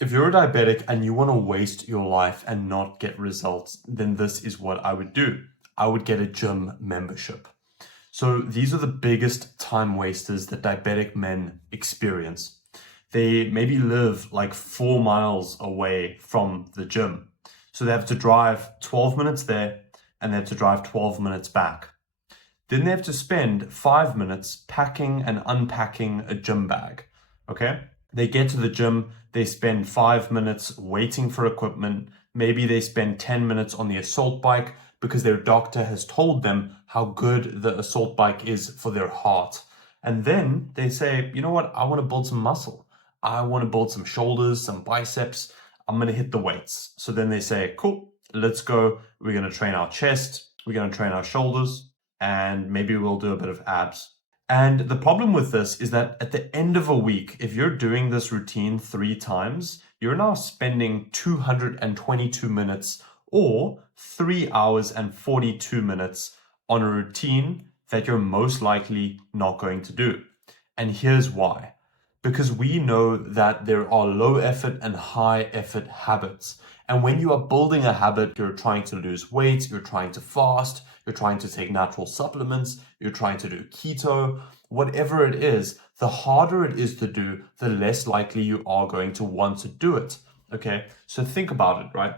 If you're a diabetic and you want to waste your life and not get results, then this is what I would do. I would get a gym membership. So these are the biggest time wasters that diabetic men experience. They maybe live like 4 miles away from the gym. So they have to drive 12 minutes there and they have to drive 12 minutes back. Then they have to spend 5 minutes packing and unpacking a gym bag. Okay? They get to the gym, they spend 5 minutes waiting for equipment. Maybe they spend 10 minutes on the assault bike because their doctor has told them how good the assault bike is for their heart. And then they say, you know what? I want to build some muscle. I want to build some shoulders, some biceps. I'm going to hit the weights. So then they say, cool, let's go. We're going to train our chest. We're going to train our shoulders, and maybe we'll do a bit of abs. And the problem with this is that at the end of a week, if you're doing this routine 3 times, you're now spending 222 minutes or 3 hours and 42 minutes on a routine that you're most likely not going to do. And here's why. Because we know that there are low effort and high effort habits. And when you are building a habit, you're trying to lose weight, you're trying to fast, you're trying to take natural supplements, you're trying to do keto, whatever it is, the harder it is to do, the less likely you are going to want to do it. Okay, so think about it, right?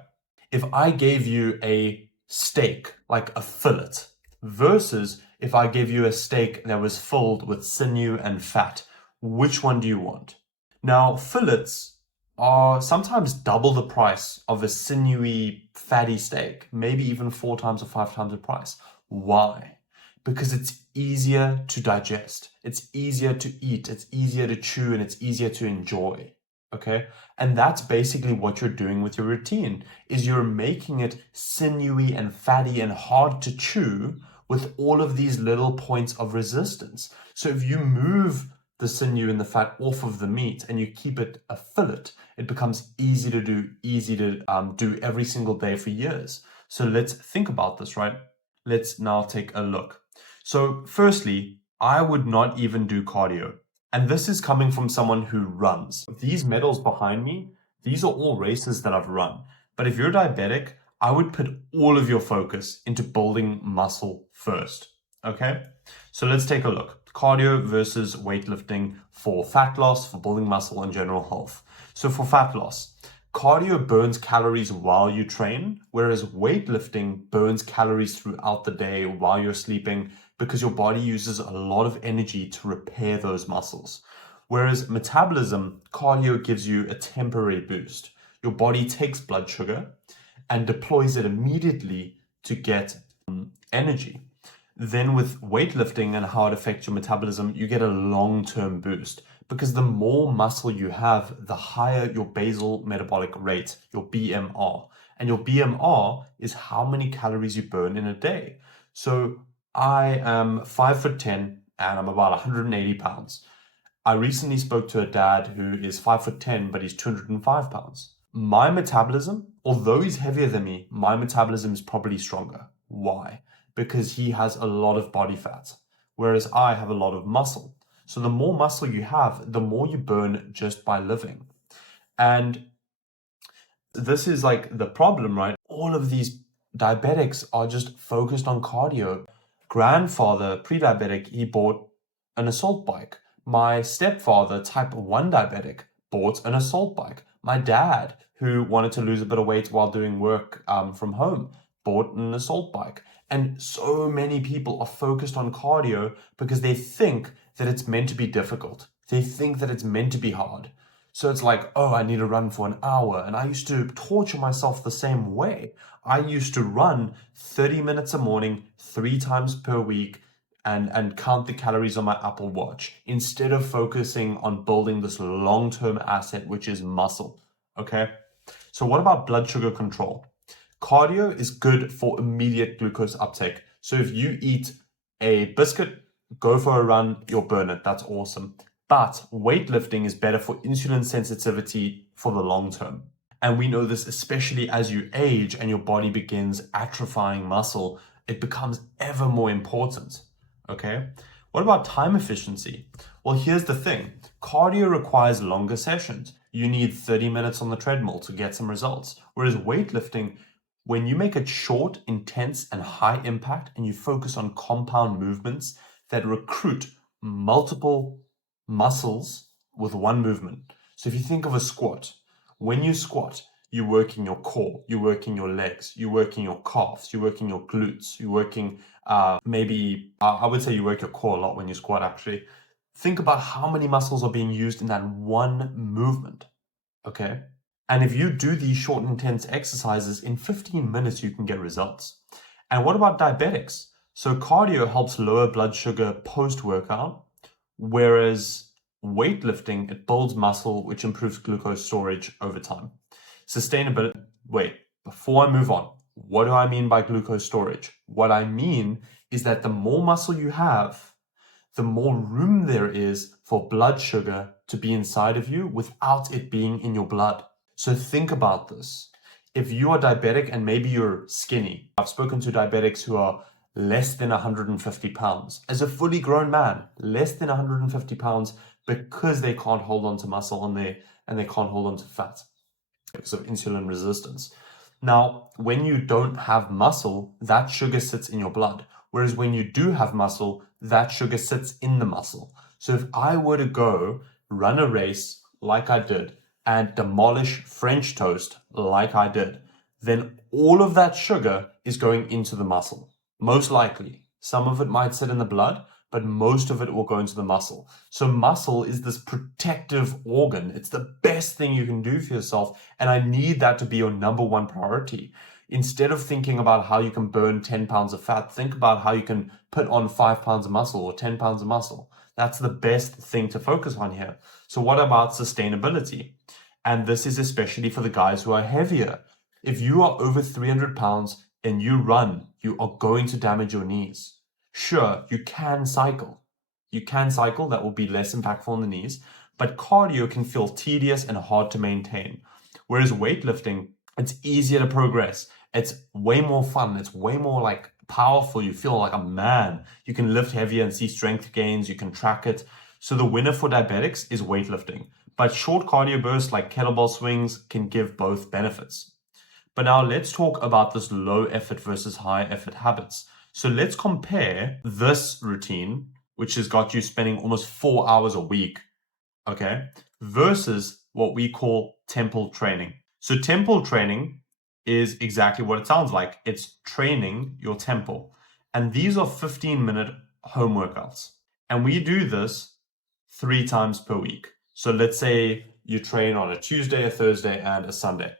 If I gave you a steak, like a fillet, versus if I gave you a steak that was filled with sinew and fat, which one do you want? Now, fillets are sometimes double the price of a sinewy, fatty steak, maybe even 4 times or 5 times the price. Why? Because it's easier to digest, it's easier to eat, it's easier to chew, and it's easier to enjoy. Okay? And that's basically what you're doing with your routine, is you're making it sinewy and fatty and hard to chew with all of these little points of resistance. So if you move the sinew and the fat off of the meat and you keep it a fillet, it becomes easy to do every single day for years. So let's think about this, right? Let's now take a look. So firstly, I would not even do cardio. And this is coming from someone who runs. These medals behind me, these are all races that I've run. But if you're diabetic, I would put all of your focus into building muscle first. Okay? So let's take a look. Cardio versus weightlifting for fat loss, for building muscle, and general health. So for fat loss, cardio burns calories while you train, whereas weightlifting burns calories throughout the day while you're sleeping because your body uses a lot of energy to repair those muscles. Whereas metabolism, cardio gives you a temporary boost. Your body takes blood sugar and deploys it immediately to get energy. Then with weightlifting and how it affects your metabolism, you get a long-term boost because the more muscle you have, the higher your basal metabolic rate, your BMR. And your BMR is how many calories you burn in a day. So I am 5'10" and I'm about 180 pounds. I recently spoke to a dad who is 5'10", but he's 205 pounds. My metabolism, although he's heavier than me, my metabolism is probably stronger. Why? Because he has a lot of body fat, whereas I have a lot of muscle. So the more muscle you have, the more you burn just by living. And this is like the problem, right? All of these diabetics are just focused on cardio. Grandfather, pre-diabetic, he bought an assault bike. My stepfather, type 1 diabetic, bought an assault bike. My dad, who wanted to lose a bit of weight while doing work from home, bought an assault bike. And so many people are focused on cardio because they think that it's meant to be difficult. They think that it's meant to be hard. So it's like, oh, I need to run for an hour. And I used to torture myself the same way. I used to run 30 minutes a morning, 3 times per week, and count the calories on my Apple Watch instead of focusing on building this long-term asset, which is muscle. Okay? So what about blood sugar control? Cardio is good for immediate glucose uptake. So if you eat a biscuit, go for a run, you'll burn it. That's awesome. But weightlifting is better for insulin sensitivity for the long term. And we know this especially as you age and your body begins atrophying muscle, it becomes ever more important. Okay? What about time efficiency? Well, here's the thing. Cardio requires longer sessions. you need 30 minutes on the treadmill to get some results. Whereas weightlifting, when you make it short, intense, and high impact, and you focus on compound movements that recruit multiple muscles with one movement. So if you think of a squat, when you squat, you're working your core, you're working your legs, you're working your calves, you're working your glutes, you're working I would say you work your core a lot when you squat actually. Think about how many muscles are being used in that one movement, okay? And if you do these short, intense exercises, in 15 minutes, you can get results. And what about diabetics? So cardio helps lower blood sugar post-workout, whereas weightlifting, it builds muscle, which improves glucose storage over time. Sustainability, wait, before I move on, what do I mean by glucose storage? What I mean is that the more muscle you have, the more room there is for blood sugar to be inside of you without it being in your blood. So think about this. If you are diabetic and maybe you're skinny, I've spoken to diabetics who are less than 150 pounds. As a fully grown man, less than 150 pounds because they can't hold on to muscle and they can't hold on to fat because of insulin resistance. Now, when you don't have muscle, that sugar sits in your blood. Whereas when you do have muscle, that sugar sits in the muscle. So if I were to go run a race like I did and demolish French toast like I did, then all of that sugar is going into the muscle. Most likely. Some of it might sit in the blood, but most of it will go into the muscle. So muscle is this protective organ. It's the best thing you can do for yourself. And I need that to be your number one priority. Instead of thinking about how you can burn 10 pounds of fat, think about how you can put on 5 pounds of muscle or 10 pounds of muscle. That's the best thing to focus on here. So what about sustainability? And this is especially for the guys who are heavier. If you are over 300 pounds and you run, you are going to damage your knees. Sure, you can cycle. You can cycle, that will be less impactful on the knees, but cardio can feel tedious and hard to maintain. Whereas weightlifting, it's easier to progress. It's way more fun. It's way more like powerful. You feel like a man. You can lift heavier and see strength gains. You can track it. So the winner for diabetics is weightlifting. But short cardio bursts like kettlebell swings can give both benefits. But now let's talk about this low effort versus high effort habits. So let's compare this routine, which has got you spending almost 4 hours a week, okay, versus what we call temple training. So temple training is exactly what it sounds like. It's training your temple. And these are 15-minute home workouts. And we do this 3 times per week. So let's say you train on a Tuesday, a Thursday, and a Sunday.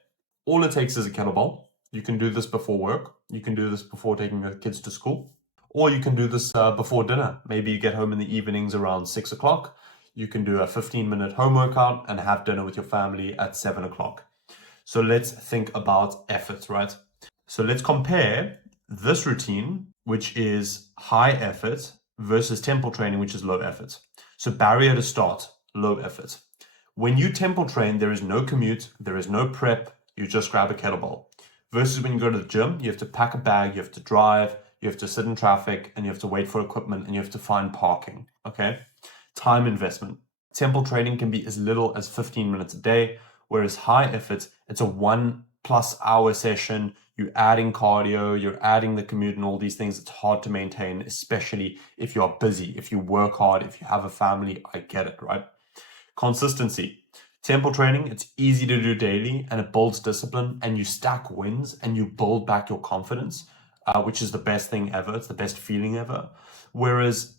All it takes is a kettlebell. You can do this before work. You can do this before taking your kids to school. Or you can do this before dinner. Maybe you get home in the evenings around 6 o'clock. You can do a 15-minute home workout and have dinner with your family at 7 o'clock. So let's think about effort, right? So let's compare this routine, which is high effort, versus temple training, which is low effort. So barrier to start, low effort. When you temple train, there is no commute, there is no prep, you just grab a kettlebell. Versus when you go to the gym, you have to pack a bag, you have to drive, you have to sit in traffic, and you have to wait for equipment, and you have to find parking, okay? Time investment. Temple training can be as little as 15 minutes a day, whereas high effort, it's a 1+ hour session. You're adding cardio, you're adding the commute and all these things. It's hard to maintain, especially if you are busy, if you work hard, if you have a family. I get it, right? Consistency. Temple training, it's easy to do daily and it builds discipline and you stack wins and you build back your confidence, which is the best thing ever. It's the best feeling ever. Whereas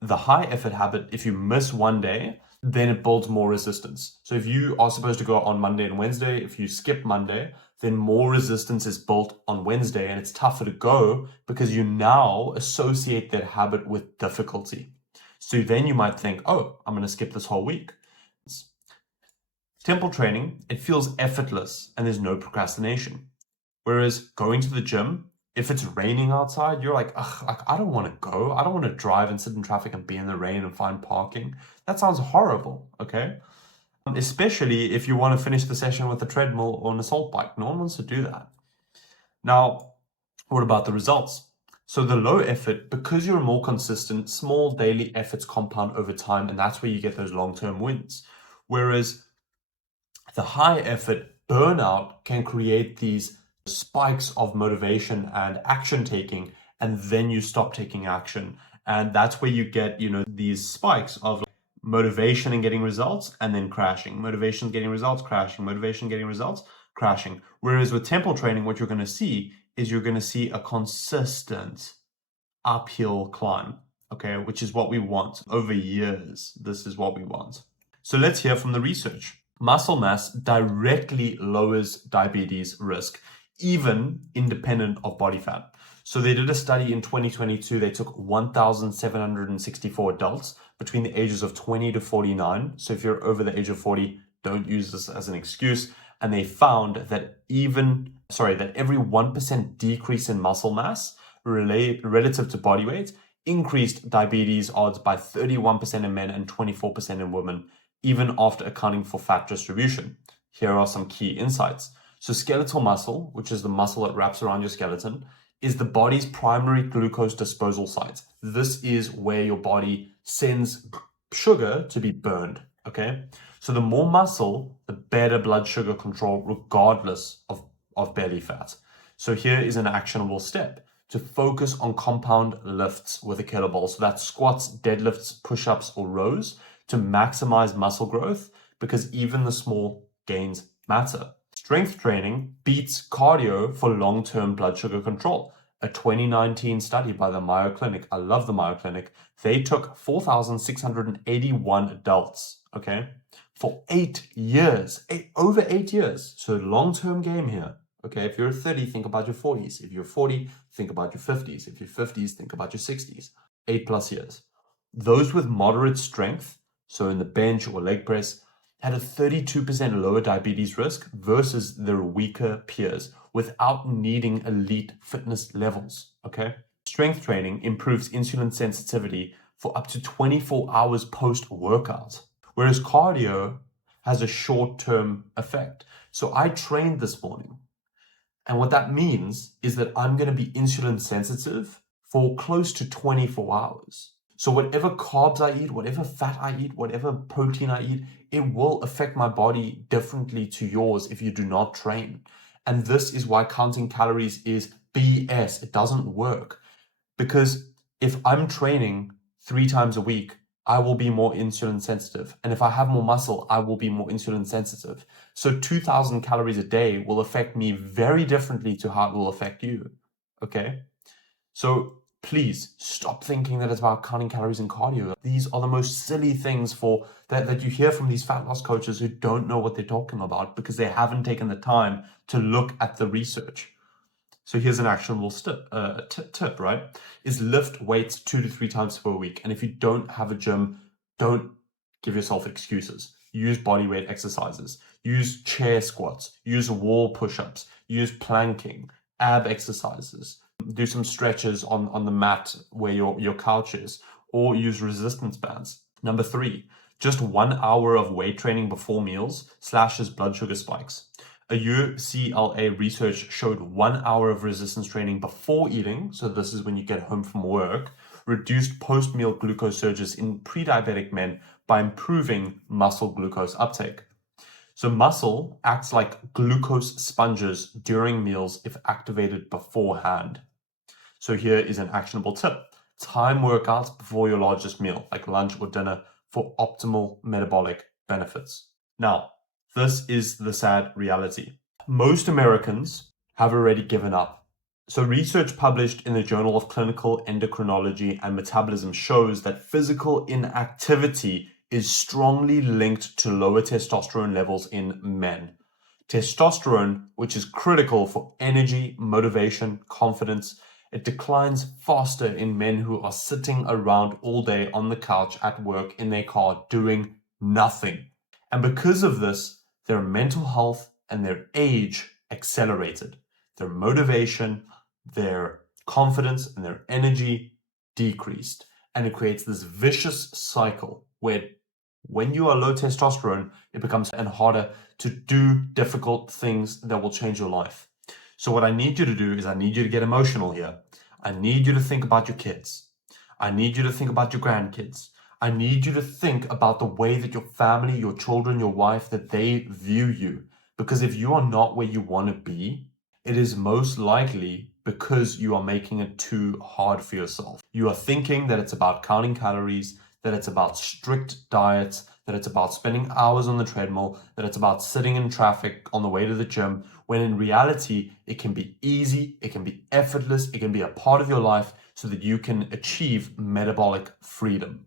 the high effort habit, if you miss one day, then it builds more resistance. So if you are supposed to go on Monday and Wednesday, if you skip Monday, then more resistance is built on Wednesday and it's tougher to go because you now associate that habit with difficulty. So then you might think, oh, I'm going to skip this whole week. Temple training, it feels effortless and there's no procrastination. Whereas going to the gym, if it's raining outside, you're like, ugh, I don't want to go. I don't want to drive and sit in traffic and be in the rain and find parking. That sounds horrible, okay? Especially if you want to finish the session with a treadmill or an assault bike. No one wants to do that. Now, what about the results? So the low effort, because you're more consistent, small daily efforts compound over time, and that's where you get those long-term wins. Whereas The high effort burnout can create these spikes of motivation and action taking, and then you stop taking action. And that's where you get, these spikes of motivation and getting results and then crashing. Motivation getting results, crashing. Motivation getting results, crashing. Whereas with tempo training, what you're going to see is you're going to see a consistent uphill climb, okay, which is what we want over years. This is what we want. So let's hear from the research. Muscle mass directly lowers diabetes risk, even independent of body fat. So they did a study in 2022. They took 1,764 adults between the ages of 20 to 49. So if you're over the age of 40, don't use this as an excuse. And they found that that every 1% decrease in muscle mass relative to body weight increased diabetes odds by 31% in men and 24% in women, even after accounting for fat distribution. Here are some key insights. So skeletal muscle, which is the muscle that wraps around your skeleton, is the body's primary glucose disposal site. This is where your body sends sugar to be burned, okay? So the more muscle, the better blood sugar control, regardless of belly fat. So here is an actionable step: to focus on compound lifts with a kettlebell. So that's squats, deadlifts, push-ups, or rows, to maximize muscle growth, because even the small gains matter. Strength training beats cardio for long-term blood sugar control. A 2019 study by the Mayo Clinic, I love the Mayo Clinic, they took 4,681 adults, okay, for 8 years, over 8 years. So long-term game here. Okay, if you're 30, think about your 40s. If you're 40, think about your 50s. If you're 50s, think about your 60s. 8+ years. Those with moderate strength, so in the bench or leg press, had a 32% lower diabetes risk versus their weaker peers without needing elite fitness levels, okay? Strength training improves insulin sensitivity for up to 24 hours post-workout, whereas cardio has a short-term effect. So I trained this morning, and what that means is that I'm going to be insulin sensitive for close to 24 hours. So whatever carbs I eat, whatever fat I eat, whatever protein I eat, it will affect my body differently to yours if you do not train. And this is why counting calories is BS. It doesn't work. Because if I'm training 3 times a week, I will be more insulin sensitive. And if I have more muscle, I will be more insulin sensitive. So 2,000 calories a day will affect me very differently to how it will affect you. Okay? So please stop thinking that it's about counting calories and cardio. These are the most silly things that you hear from these fat loss coaches who don't know what they're talking about because they haven't taken the time to look at the research. So here's an actionable tip, right? Is lift weights 2 to 3 times per week. And if you don't have a gym, don't give yourself excuses. Use body weight exercises. Use chair squats. Use wall push-ups. Use planking, ab exercises. Do some stretches on the mat where your couch is, or use resistance bands. Number 3, just 1 hour of weight training before meals slashes blood sugar spikes. A UCLA research showed 1 hour of resistance training before eating, so this is when you get home from work, reduced post-meal glucose surges in pre-diabetic men by improving muscle glucose uptake. So muscle acts like glucose sponges during meals if activated beforehand. So here is an actionable tip. Time workouts before your largest meal, like lunch or dinner, for optimal metabolic benefits. Now, this is the sad reality. Most Americans have already given up. So research published in the Journal of Clinical Endocrinology and Metabolism shows that physical inactivity is strongly linked to lower testosterone levels in men. Testosterone, which is critical for energy, motivation, confidence, it declines faster in men who are sitting around all day on the couch at work in their car doing nothing. And because of this, their mental health and their age accelerated. Their motivation, their confidence, and their energy decreased. And it creates this vicious cycle where when you are low testosterone, it becomes harder to do difficult things that will change your life. So what I need you to do is I need you to get emotional here. I need you to think about your kids. I need you to think about your grandkids. I need you to think about the way that your family, your children, your wife, that they view you. Because if you are not where you want to be, it is most likely because you are making it too hard for yourself. You are thinking that it's about counting calories, that it's about strict diets, that it's about spending hours on the treadmill, that it's about sitting in traffic on the way to the gym, when in reality, it can be easy, it can be effortless, it can be a part of your life so that you can achieve metabolic freedom,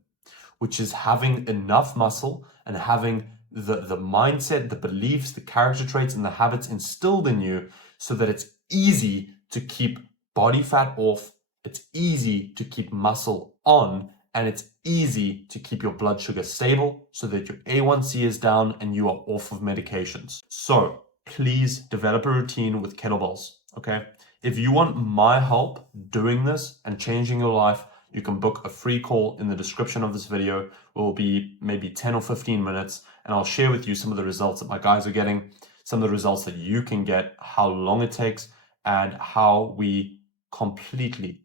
which is having enough muscle and having the mindset, the beliefs, the character traits, and the habits instilled in you so that it's easy to keep body fat off, it's easy to keep muscle on, and it's easy to keep your blood sugar stable so that your A1C is down and you are off of medications. So please develop a routine with kettlebells, okay? If you want my help doing this and changing your life, you can book a free call in the description of this video. It will be maybe 10 or 15 minutes, and I'll share with you some of the results that my guys are getting, some of the results that you can get, how long it takes, and how we completely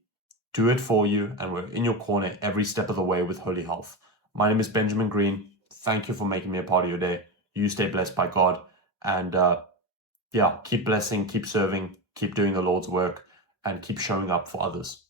do it for you, and we're in your corner every step of the way with Holy Health. My name is Benjamin Green. Thank you for making me a part of your day. You stay blessed by God, and yeah, keep blessing, keep serving, keep doing the Lord's work, and keep showing up for others.